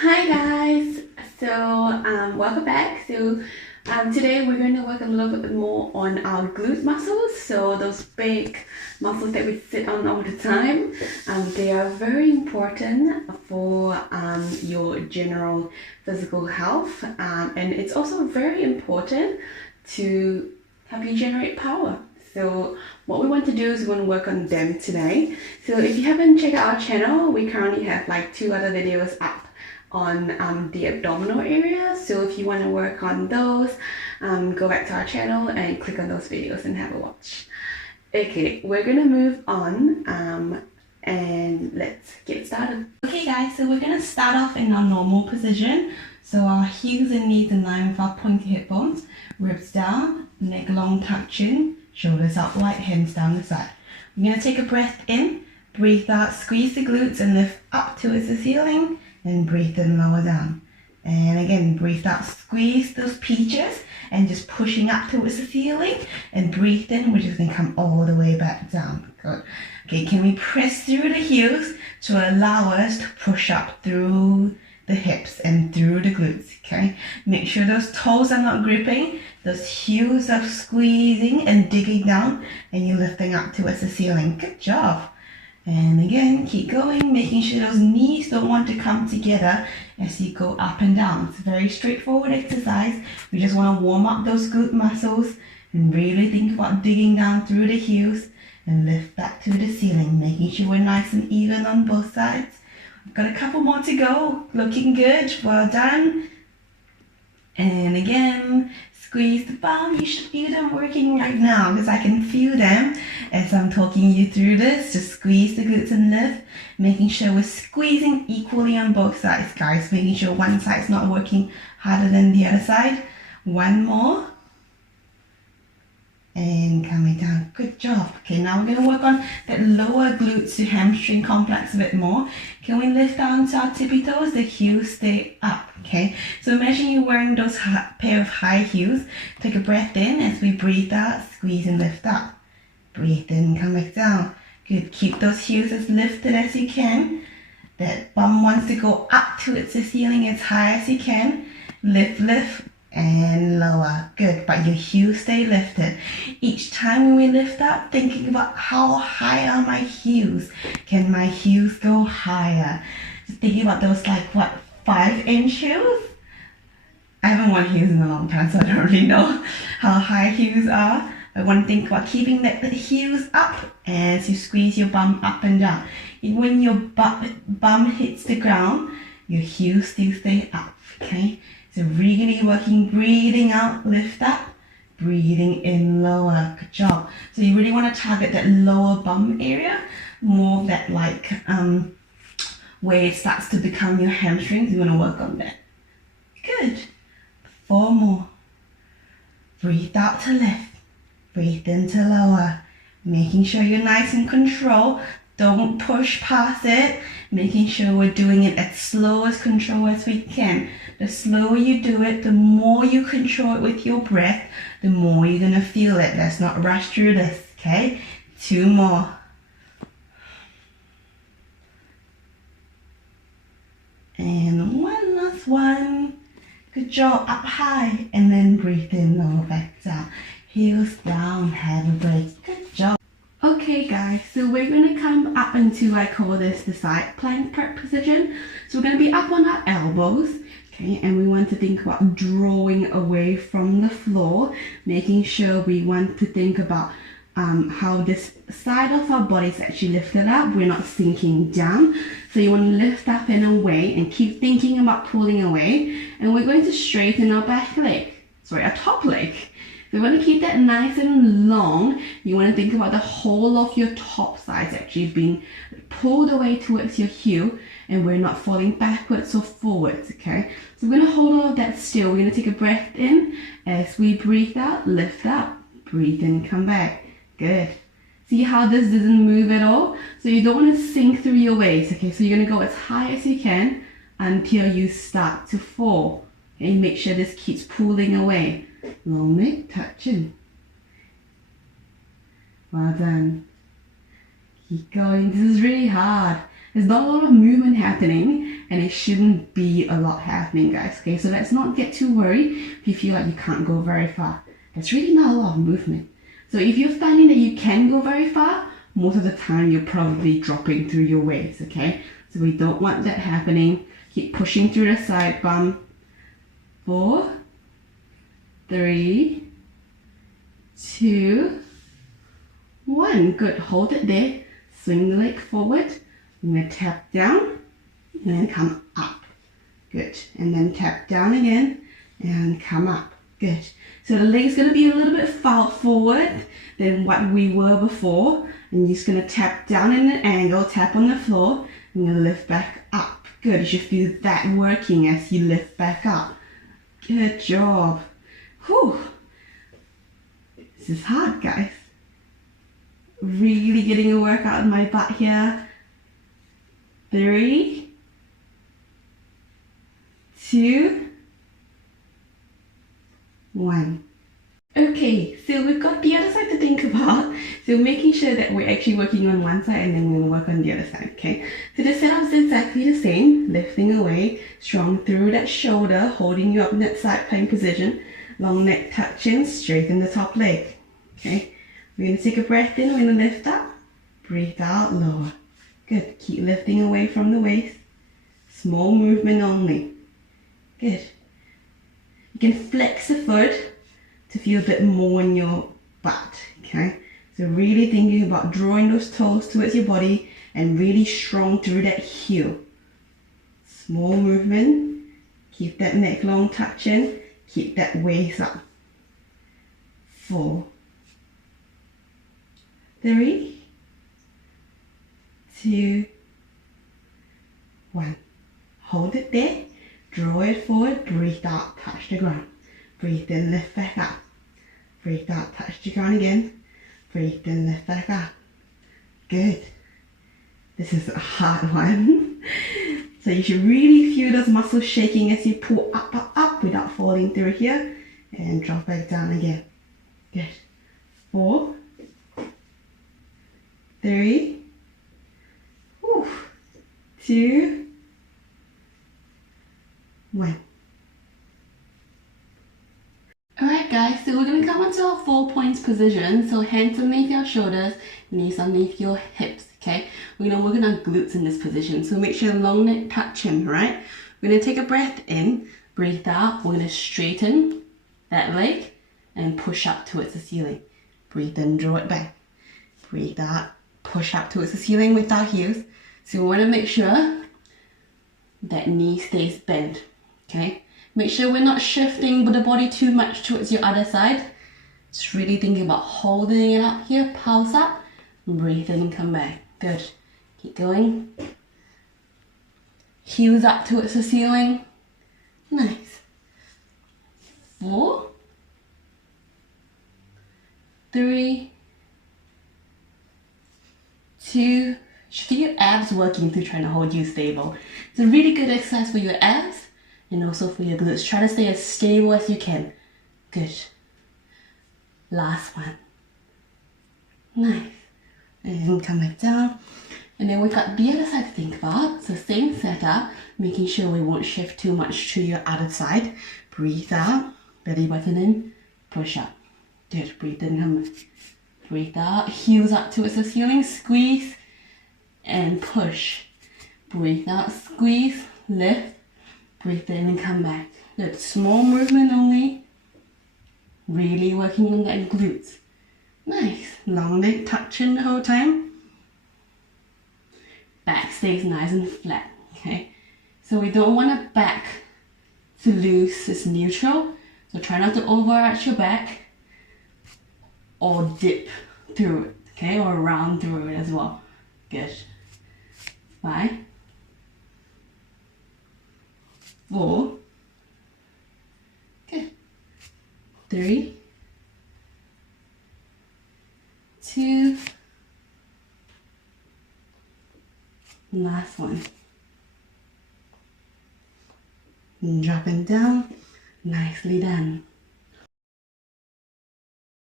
Hi guys, welcome back. Today we're going to work a little bit more on our glute muscles. So those big muscles that we sit on all the time, they are very important for your general physical health, and it's also very important to help you generate power. So what we want to do is we want to work on them today. So if you haven't checked out our channel, we currently have like 2 other videos up on the abdominal area. So if you want to work on those, go back to our channel and click on those videos and have a watch. Okay, we're gonna move on and let's get started. Okay guys, so we're gonna start off in our normal position. So our heels and knees in line with our pointy hip bones, ribs down, neck long tucked chin, shoulders up wide, hands down the side. We're gonna take a breath in, breathe out, squeeze the glutes and lift up towards the ceiling. Then breathe in, lower down. And again, breathe out, squeeze those peaches and just pushing up towards the ceiling. And breathe in, we're just gonna come all the way back down. Good. Okay, can we press through the heels to allow us to push up through the hips and through the glutes, okay? Make sure those toes are not gripping, those heels are squeezing and digging down, and you're lifting up towards the ceiling. Good job. And again, keep going, making sure those knees don't want to come together as you go up and down. It's a very straightforward exercise. We just want to warm up those glute muscles and really think about digging down through the heels and lift back to the ceiling, making sure we're nice and even on both sides. We've got a couple more to go. Looking good. Well done. And again, squeeze the bum. You should feel them working right now because I can feel them as I'm talking you through this. Just squeeze the glutes and lift, making sure we're squeezing equally on both sides, guys. Making sure one side's not working harder than the other side. One more. And coming down. Good job. Okay, now we're going to work on that lower glutes to hamstring complex a bit more. Can we lift down to our tippy toes? The heels stay up. Okay, so imagine you're wearing those pair of high heels. Take a breath in as we breathe out, squeeze and lift up. Breathe in, come back down. Good. Keep those heels as lifted as you can. That bum wants to go up towards the ceiling as high as you can. Lift, lift. And lower. Good, but your heels stay lifted. Each time when we lift up, thinking about how high are my heels? Can my heels go higher? Just thinking about those 5-inch heels? I haven't worn heels in a long time, so I don't really know how high heels are. I want to think about keeping the heels up as you squeeze your bum up and down. And when your bum hits the ground, your heels still stay up, okay? So really working, breathing out, lift up, breathing in, lower. Good job. So you really want to target that lower bum area, more of that where it starts to become your hamstrings. You want to work on that. Good. 4 more. Breathe out to lift. Breathe in to lower. Making sure you're nice and control. Don't push past it. Making sure we're doing it as slow as control as we can. The slower you do it, the more you control it with your breath, the more you're gonna feel it. Let's not rush through this, okay? 2 more. And one last one. Good job, up high. And then breathe in, lower back down. Heels down, have a break. Good job. Okay guys, so we're going to come up into, I call this the side plank prep position. So we're going to be up on our elbows, okay, and we want to think about drawing away from the floor, making sure we want to think about how this side of our body is actually lifted up. We're not sinking down. So you want to lift up and away and keep thinking about pulling away. And we're going to straighten our our top leg. We want to keep that nice and long. You want to think about the whole of your top sides actually being pulled away towards your heel, and we're not falling backwards or forwards, okay? So we're going to hold all of that still. We're going to take a breath in. As we breathe out, lift up. Breathe in, come back. Good. See how this doesn't move at all? So you don't want to sink through your waist, okay? So you're going to go as high as you can until you start to fall. Okay, make sure this keeps pulling away. Long neck, touching. Well done. Keep going. This is really hard. There's not a lot of movement happening, and it shouldn't be a lot happening, guys. Okay, so let's not get too worried if you feel like you can't go very far. There's really not a lot of movement. So if you're finding that you can go very far, most of the time you're probably dropping through your waist, okay? So we don't want that happening. Keep pushing through the side bum. 4, 3, 2, 1. Good. Hold it there. Swing the leg forward. I'm going to tap down and then come up. Good. And then tap down again and come up. Good. So the leg's going to be a little bit far forward than what we were before. And you're just going to tap down in an angle, tap on the floor, and you're going to lift back up. Good. You should feel that working as you lift back up. Good job. Whew. This is hard, guys. Really getting a workout in my butt here. 3, 2, 1. Okay, so we've got the other side to think about. So making sure that we're actually working on one side and then we're going to work on the other side, okay? So the setup's exactly the same. Lifting away, strong through that shoulder, holding you up in that side plank position. Long neck touching, straighten the top leg, okay? We're going to take a breath in, we're going to lift up. Breathe out, lower. Good, keep lifting away from the waist. Small movement only. Good. You can flex the foot to feel a bit more in your butt, okay? So really thinking about drawing those toes towards your body and really strong through that heel. Small movement. Keep that neck long touching. Keep that waist up. 4, 3, 2, 1. Hold it there. Draw it forward. Breathe out. Touch the ground. Breathe in. Lift back up. Breathe out. Touch the ground again. Breathe in. Lift back up. Good. This is a hard one. So you should really feel those muscles shaking as you pull up, up, up without falling through here. And drop back down again. Good. 4, 3, 2, 1. Alright guys, so we're going to come onto our 4 points position. So hands underneath your shoulders, knees underneath your hips, okay? We're going to work on our glutes in this position. So make sure long neck touching, right? We're going to take a breath in, breathe out. We're going to straighten that leg and push up towards the ceiling. Breathe in, draw it back. Breathe out, push up towards the ceiling with our heels. So we want to make sure that knee stays bent, okay? Make sure we're not shifting the body too much towards your other side. Just really thinking about holding it up here, pulse up, breathe in and come back. Good. Keep going. Heels up towards the ceiling. Nice. 4, 3, 2, should feel your abs working through trying to hold you stable. It's a really good exercise for your abs and also for your glutes. Try to stay as stable as you can. Good. Last one. Nice. And come back down. And then we've got the other side to think about. So same setup, making sure we won't shift too much to your other side. Breathe out, belly button in, push up. Good. Breathe in, come back. Breathe out, heels up towards the ceiling, squeeze and push. Breathe out, squeeze, lift, breathe in and come back. Good, small movement only. Really working on that glutes. Nice, long leg touching the whole time. Back stays nice and flat, okay? So we don't want the back to loose, it's neutral. So try not to overarch your back or dip through it, okay? Or round through it as well. Good. 5, 4, good. 3, 2, last one. And dropping down, nicely done.